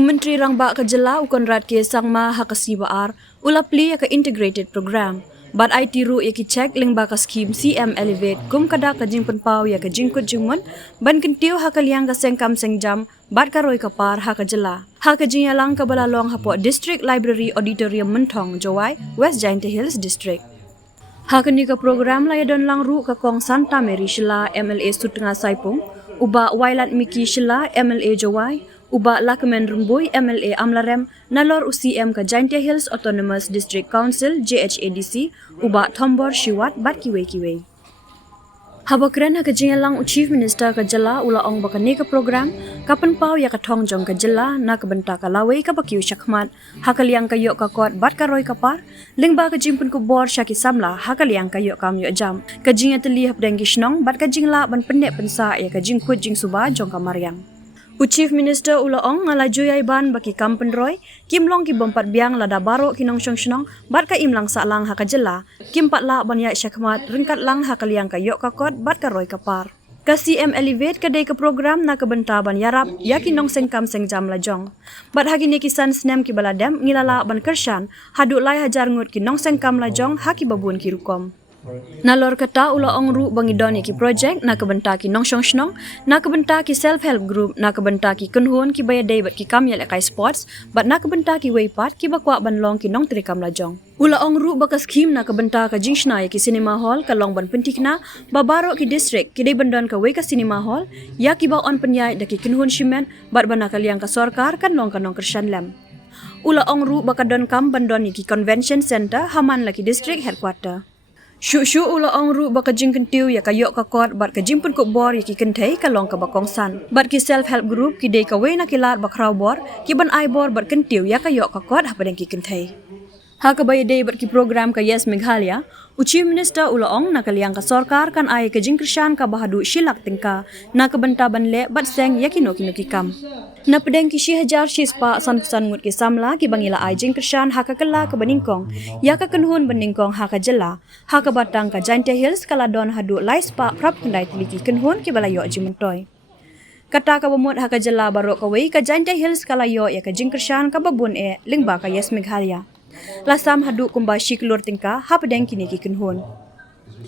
Menteri Rangba Kajela Ukonrad ke Sangma Hakasiwaar ula Plie ke integrated program. Bat ai tiru ya ki check lingba ka scheme CM Elevate kum kada ka jing penpau ya ka jingkut jingmun ban kyntiew hakaliang ka sengkam sengjam bat ka roi ka par ha ka jela. Ha ka jing yalang ka balalong hapo District Library Auditorium Mentong Jowai West Jaintia Hills District. Ha ka ni ka program la ya don lang ru ka kong Santa Mary Shila MLA Sutengah Saipung uba Wailat Miki Shila MLA Jowai uba Lakemen Rumboy MLA Amlarem nalor UCM ka Jaintia Hills Autonomous District Council JHADC uba Thombor Shiwat bat kiwe. Habakren ha ka jingalang Chief Minister ka jela ula ong bakane ka program kapan pau ya ka thong jong ka jela na ka benta ka lawe ka bakiu shakmat hakaliang ka yo ka kot bat ka roi ka par lingba ka jimpun ku bor shaki samla hakaliang ka yo kam yo jam ka jinga teli hap dengi shnong bat ka jingla ban penek pensa ya ka jingkut jing suba jong ka mariang. Chief Minister Ulaong ngala Jowai ban baki kampen roy kimlong ki bompat biang lada baro kinong shnong bat ka imlang salang ha ka jela kim patla ban ya syakmat ringkat lang ha kaliang ka yok ka kot bat ka roy ka par ka CM Elevate ka dei ka program na ka benta ban yarap ya kinong sengkam sengjam la jong bat ha kini kisan snem ki baladem ngilala ban kershan hadu lai hajar ngut kinong sengkam la jong ha ki babun ki rukom. Nalor kata ula ong ru bangidon ki project na kabenta ki nong shnong na kabenta ki self help group na kabenta ki kunhun ki baya day bat ki kam yale kai sports bat na kabenta ki weipat ki bakwa ban long ki nong trikam lajong ula ong ru baka scheme na kabenta ka jingshna ki cinema hall ka long ban pentikna babaro ki district ki dei bandon ka wei ka cinema hall ya ki ba on penyai da ki kunhun shimen bat bana kaliang ka sarkar kan long kanong kershan lem ula ong ru baka don kam bandon ki convention center haman laki district headquarter. Shu ula ong ru baka jing kyntiew ya ka yok ka kot bat ka jimpun ko bor ya ki kentai ka long ka bakong san bat ki self help group ki dei ka wei na kilat bakraw bor ki ban ai bor bat kyntiew ya ka yok ka kot ha padeng ki kentai ha ka bay dei bat ki program ka Yes Meghalaya Chief Minister ula ong na kaliang ka sarkar kan ai ka jing krishan ka bahadu shilak tingka na ka benta ban le bat seng ya kino ki kam na pedeng ki shi hajar shi spa san pusan ngut ki samla ki bangila ai jing krishan ha ka kala ka baningkong ya ka kenhun baningkong ha ka jela ha ka batang ka Jaintia Hills kala don hadu lai spa prap kendai tiliki kenhun ki balayo jimentoy kata ka bamut ha ka jela barok ka wei ka Jaintia Hills kala yo ya ka jing krishan ka babun lingba ka Yes Meghalaya lasam hadu kumba shi kelur tingka ha pedeng kini ki kenhun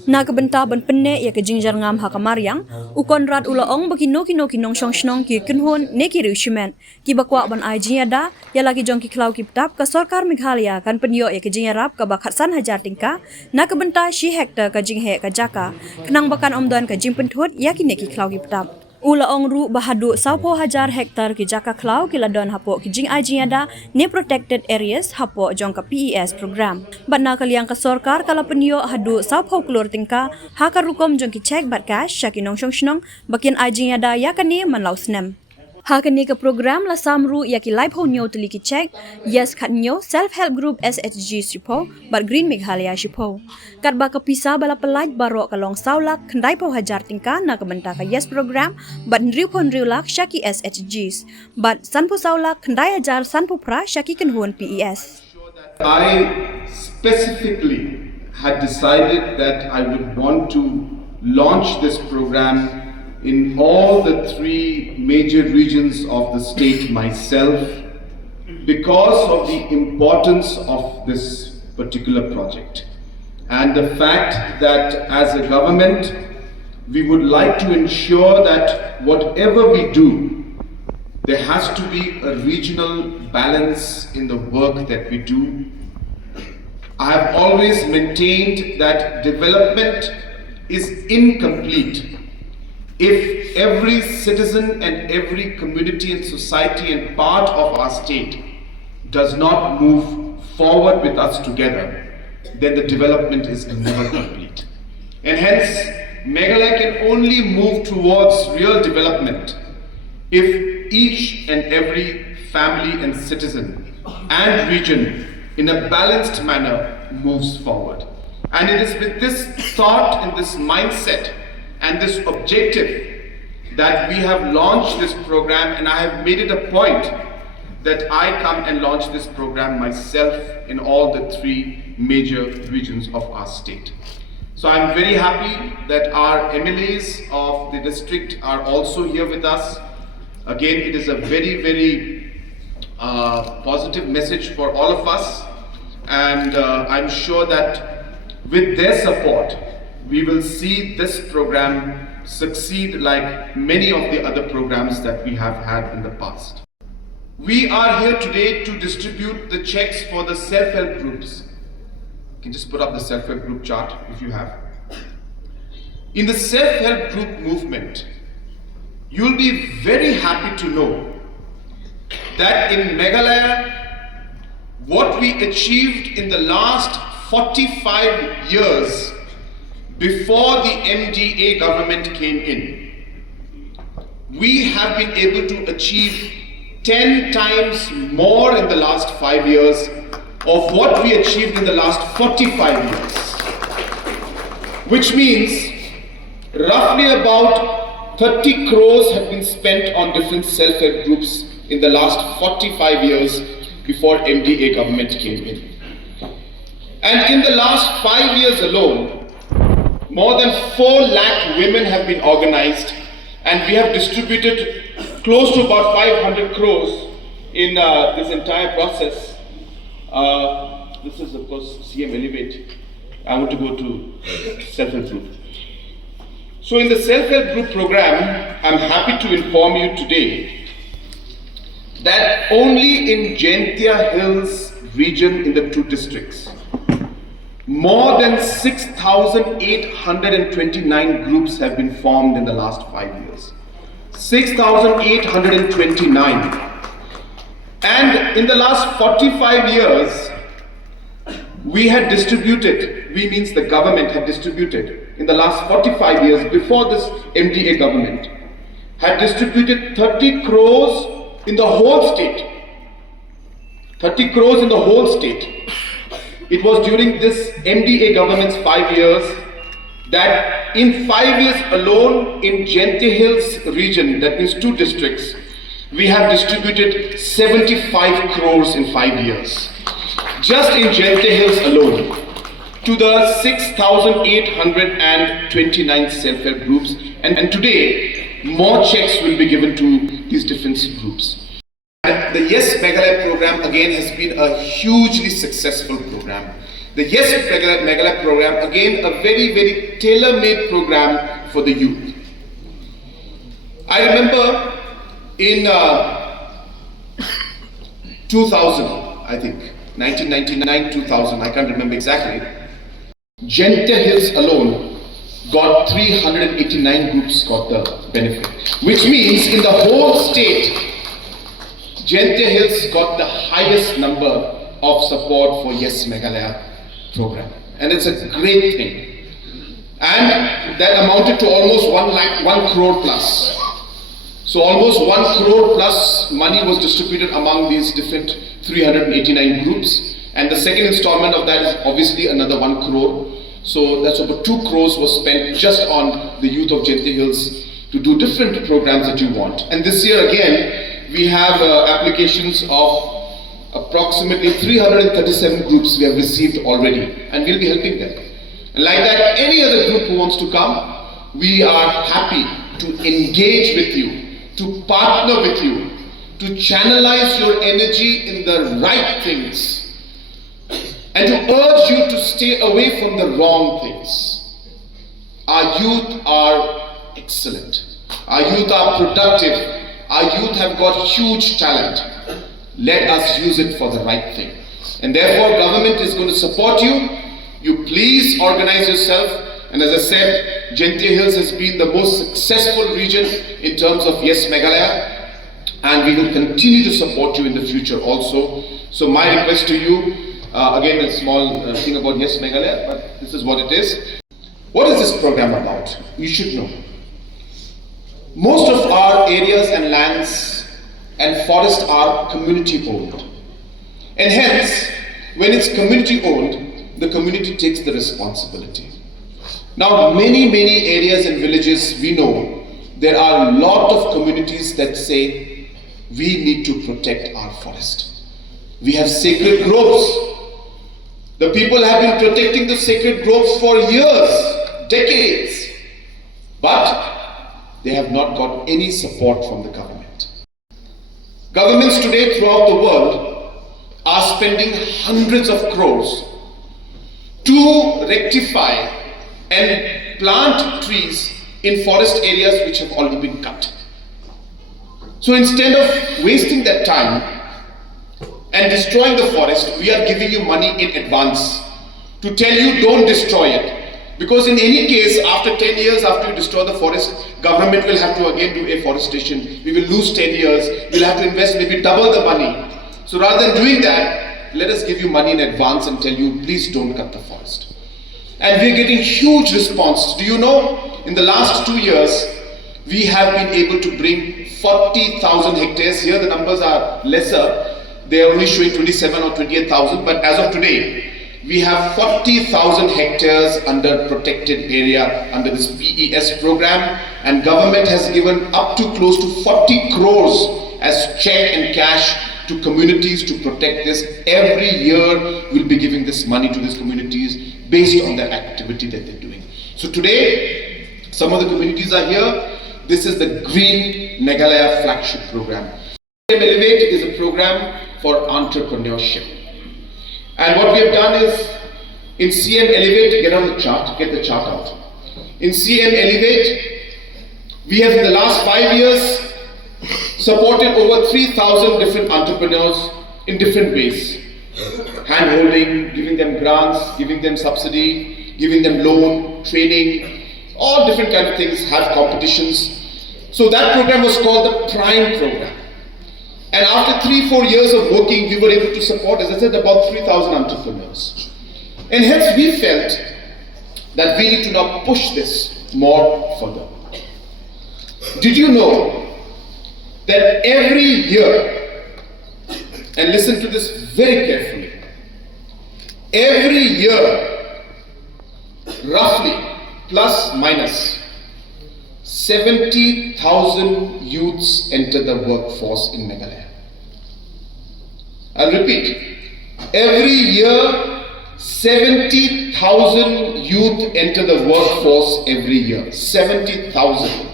na kabenta ban penne ya ka jingjar ngam ha ka mariang ukonrad ula ong baki no kinong shnong ki kenhun ne ki rishimen ki bakwa ban ai jiada ya lagi jong ki klau ki tap ka sarkar Meghalaya kan penyo ya ka jingarap ka bakhatsan hajar tingka na kabenta shi hektar ka jinghe ka jaka kenang bakan omdan ka jingpenthut ya ki ne ki klau ki tap ula ong ru bahadu 10,000 hektar ki jaka klau ki ladon hapo ki jing ai jiada ne protected areas hapo jong ka PES program bat na kaliang ka sarkar kala penyo hadu 10,000 klor tingka ha ka rukom jong ki check bat cash shakinong shnong bakin ai jiada ya kani manlau snem ha kani ka program la samru ya ki live ho nyo tli ki check yes khat nyo self help group SHG sipo bat Green Meghalaya sipo kat ba ka pisa bala pelaj baro ka long saulak khandai po hajar tingka na ka benta ka yes program bat riu lak shaki SHGs bat sanpu saulak khandai hajar sanpu pra shaki kenhun PES. I specifically had decided that I would want to launch this program in all the three major regions of the state myself because of the importance of this particular project and the fact that as a government we would like to ensure that whatever we do there has to be a regional balance in the work that we do. I have always maintained that development is incomplete if every citizen and every community and society and part of our state does not move forward with us together, then the development is never complete. And hence, Meghalaya can only move towards real development if each and every family and citizen and region in a balanced manner moves forward. And it is with this thought and this mindset and this objective that we have launched this program, and I have made it a point that I come and launch this program myself in all the three major regions of our state. So I'm very happy that our MLAs of the district are also here with us. Again, it is a very positive message for all of us, and I'm sure that with their support, we will see this program succeed like many of the other programs that we have had in the past. We are here today to distribute the checks for the self-help groups. You can just put up the self-help group chart if you have. In the self-help group movement, you'll be very happy to know that in Meghalaya, what we achieved in the last 45 years before the MDA government came in, we have been able to achieve 10 times more in the last 5 years of what we achieved in the last 45 years. Which means roughly about 30 crores have been spent on different self-help groups in the last 45 years before MDA government came in. And in the last 5 years alone, more than 4 lakh women have been organized, and we have distributed close to about 500 crores in this entire process. This is of course CM Elevate. I want to go to self-help group. So in the self-help group program, I'm happy to inform you today that only in Kyntiew Hills region in the 2 districts, more than 6,829 groups have been formed in the last 5 years. 6,829. And in the last 45 years, we had distributed, we means the government had distributed, in the last 45 years before this MDA government, had distributed 30 crores in the whole state. 30 crores in the whole state. It was during this MDA government's 5 years that in 5 years alone in Kyntiew Hills region, that means 2 districts, we have distributed 75 crores in 5 years. Just in Kyntiew Hills alone, to the 6,829 self-help groups, and today more checks will be given to these different groups. The Yes Meghalaya program again has been a hugely successful program. The Yes Meghalaya program, again a very, very tailor-made program for the youth. I remember in 2000, I think, 1999, 2000, I can't remember exactly, Kyntiew Hills alone got 389 groups got the benefit. Which means in the whole state, Kyntiew Hills got the highest number of support for Yes Meghalaya program. And it's a great thing. And that amounted to almost 1 crore plus. So almost 1 crore plus money was distributed among these different 389 groups. And the second installment of that is obviously another 1 crore. So that's over 2 crores was spent just on the youth of Kyntiew Hills to do different programs that you want. And this year again, we have applications of approximately 337 groups we have received already, and we'll be helping them. And like that, any other group who wants to come, we are happy to engage with you, to partner with you, to channelize your energy in the right things, and to urge you to stay away from the wrong things. Our youth are excellent. Our youth are productive. Our youth have got huge talent. Let us use it for the right thing. And therefore, government is going to support you. You please organize yourself. And as I said, Kyntiew Hills has been the most successful region in terms of Yes Meghalaya. And we will continue to support you in the future also. So my request to you, again a small thing about Yes Meghalaya, but this is what it is. What is this program about? You should know. Most of our areas and lands and forests are community owned. And hence, when it's community owned, the community takes the responsibility. Now, many areas and villages we know, there are a lot of communities that say, we need to protect our forest. We have sacred groves. The people have been protecting the sacred groves for years, decades. But they have not got any support from the government. Governments today throughout the world are spending hundreds of crores to rectify and plant trees in forest areas which have already been cut. So instead of wasting that time and destroying the forest, we are giving you money in advance to tell you don't destroy it. Because in any case, after 10 years after you destroy the forest, government will have to again do afforestation. We will lose 10 years. We'll have to invest maybe double the money. So rather than doing that, let us give you money in advance and tell you, please don't cut the forest. And we're getting huge response. Do you know, in the last 2 years, we have been able to bring 40,000 hectares. Here the numbers are lesser. They are only showing 27 or 28,000. But as of today, we have 40,000 hectares under protected area under this PES program, and government has given up to close to 40 crores as check and cash to communities to protect this. Every year we'll be giving this money to these communities based on the activity that they're doing. So today, some of the communities are here. This is the Green Meghalaya flagship program. Elevate is a program for entrepreneurship. And what we have done is, in CM Elevate, get on the chart, get the chart out. In CM Elevate, we have in the last 5 years supported over 3,000 different entrepreneurs in different ways. Hand-holding, giving them grants, giving them subsidy, giving them loan, training, all different kind of things, have competitions. So that program was called the Prime program. And after 3-4 years of working, we were able to support, as I said, about 3,000 entrepreneurs. And hence we felt that we need to now push this more further. Did you know that every year, and listen to this very carefully, every year, roughly, plus minus, 70,000 youths enter the workforce in Meghalaya. I'll repeat. Every year, 70,000 youth enter the workforce every year. 70,000.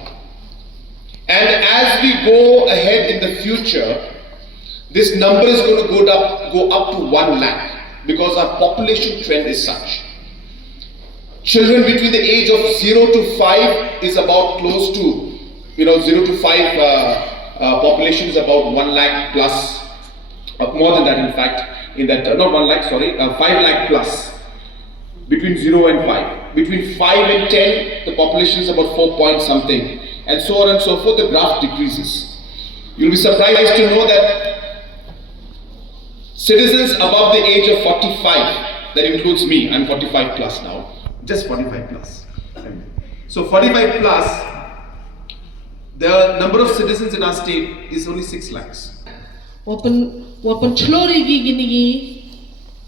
And as we go ahead in the future, this number is going to go up to 1 lakh because our population trend is such. Children between the age of 0 to 5 is about close to, 0 to 5 population is about 1 lakh plus, more than that in fact, in that, not 1 lakh, sorry, 5 lakh plus, between 0 and 5. Between 5 and 10, the population is about 4 point something, and so on and so forth, the graph decreases. You'll be surprised to know that citizens above the age of 45, that includes me, I'm 45 plus now, just 45 plus. So 45 plus, the number of citizens in our state is only 6 lakhs. Wapen chlori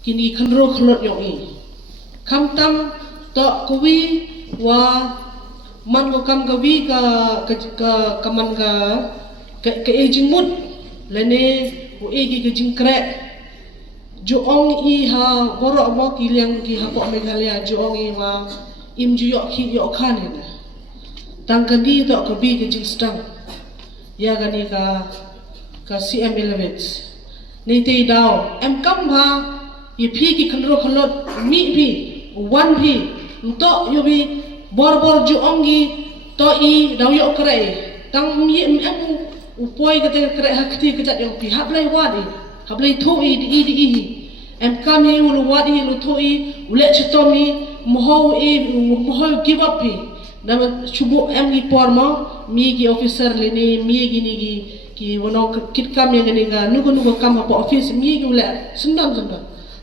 gini khandro khlot yongi. Kam tam to kuwi wa man ko kam gawi ka man ka ejing mut lene ko egi ka jing kre. Joong I ha borok bo ki liang ki ha po Meghalaya joong I wa im ju yok ki yok khan ne. Tang ka di to ka bi ka jing stang. Ya gani ka CM Elevate. Ni te dao em kam ha ye phi ki khandro khalot mi phi wan phi to yo bi bor joong gi to I dao yok kre. Tang mi em upoi ka te kre ha kti ka jat yo phi hap lai wa di. Hablay thoi di em kam hi ulu wadi ulu thoi ulet chitomi moho give up hi nama chubo em gi porma mi gi officer lene mi gi ni ki wono kit kam yang ni ga nugo kam apa office mi gi ulet sendam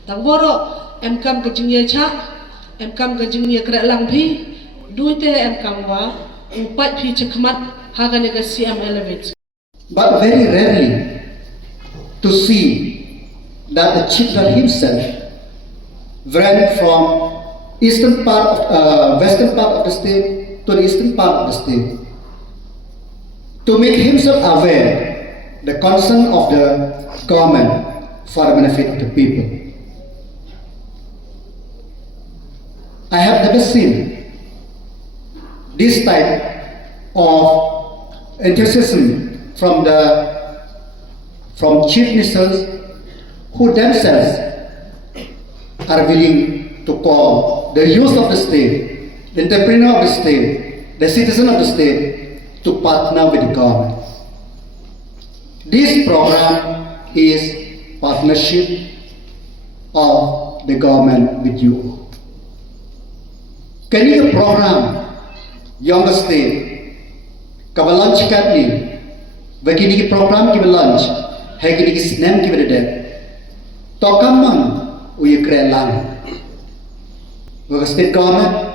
tang boro em kam ka jingye cha em kam ka jingye kra lang phi duite em kam wa upat phi chakmat ha ga ne ga CM Elevate. But very rarely to see that the chief himself ran from western part of the state to the eastern part of the state to make himself aware the concern of the government for the benefit of the people. I have never seen this type of enthusiasm from the from chief ministers who themselves are willing to call the youth of the state, the entrepreneur of the state, the citizen of the state to partner with the government. This program is partnership of the government with you. Can you program younger state cover lunch company begini program ki lunch hai ki snam ki bede to kamang uye kren lang wa state government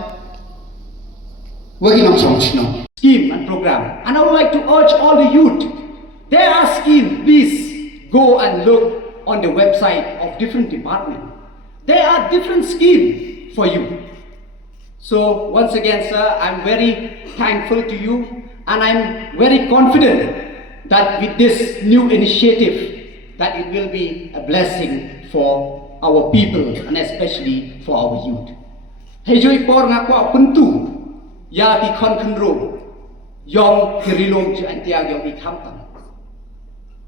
working on something scheme and program, and I would like to urge all the youth, there are schemes, please go and look on the website of different departments. There are different schemes for you. So once again, sir, I'm very thankful to you, and I'm very confident that with this new initiative, that it will be a blessing for our people and especially for our youth. Hejoi por ngakwa pentu ya ki kon khenro yong kirilong ju antia yong i khamtam.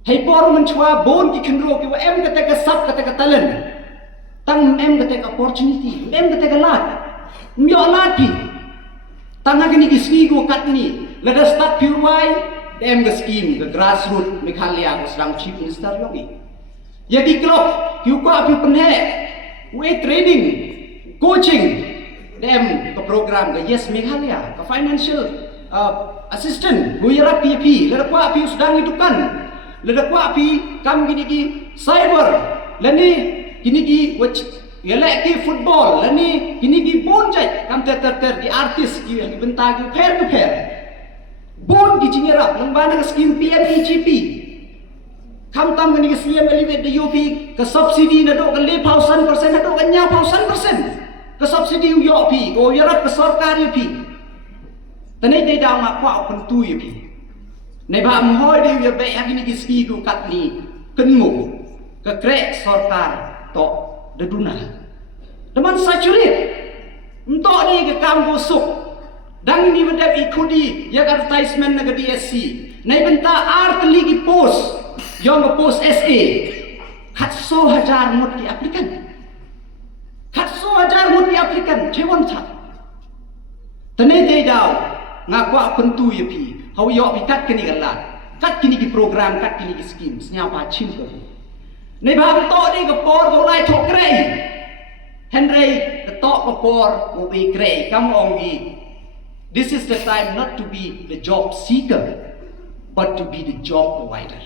Hei por menchwa bon ki khenro ki wa em kata ka sap kata ka talent. Tang em kata ka opportunity, em kata ka lat. Myo lati. Tanga gini ki skigo katni. Let us start pureway em the scheme the grassroots Meghalaya ko sedang chief minister yogi. Jadi klop ki kwa pi penhe we training coaching them ke program ke yes Meghalaya ke financial assistant guyara PAP lada kwa pi sedang hidupkan lada kwa pi kam gini ki cyber lani gini ki yelek ki football lani gini ki bonjai kam ter di artis ki bentar ki pair bon ki cingerap lembana ke scheme PMEGP kam tam gini ki CM elevate the UP ke subsidi na do ke 1,000% na do ke 1,000% ke subsidi yo pi ko yarat ke sarkar yo pi tane dei dang ma kwa kon tu yo pi nei ba m hoi de yo be agini ki ski du kat ni kenmu ke krek sarkar to de duna deman sachurit nto ni ke kam go suk dang ni bedap ikudi ya advertisement na ke DSC nei benta art ligi post yo ke post SA khat 100,000 mot ki applicant 100,000 mut di applicant cewon chat tane dei daw ngakwa pentu ye pi hau yo pi kat kini galat kat kini ki program kat kini ki scheme snya pa chim ko nei ba to ni ko por ko lai thok grei henry the to ko por ko be grei kam ong gi this is the time not to be the job seeker but to be the job provider.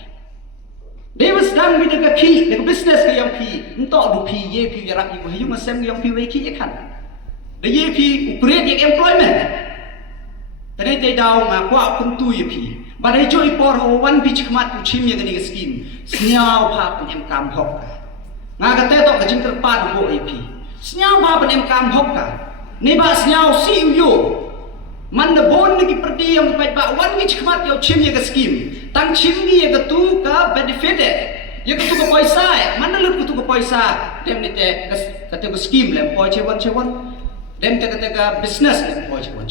They was done with the key, the business ke yang pi, entok du pi ye pi yarak ibu hiu masem yang pi weki ye kan. The ye pi create ye employment. Tadi they daw ngakwa pentu ye pi. Badai joy por ho wan pi chikmat ku chim ye gani ke scheme. Snyau pa pen em kam hok. Ngakate to ke jing terpa du bo ye pi. Snyau pa pen em kam hok ka. Nei ba snyau si yo. Man the bon ni perdi yang pai ba wan ni chikmat yo chim ye ke scheme. Tang chim ni ye ke tu ka benefit ye ke tu ka paisa man lut ke tu ka paisa dem ni te kate ko scheme lem poi chewon dem te ka business lem poi chewon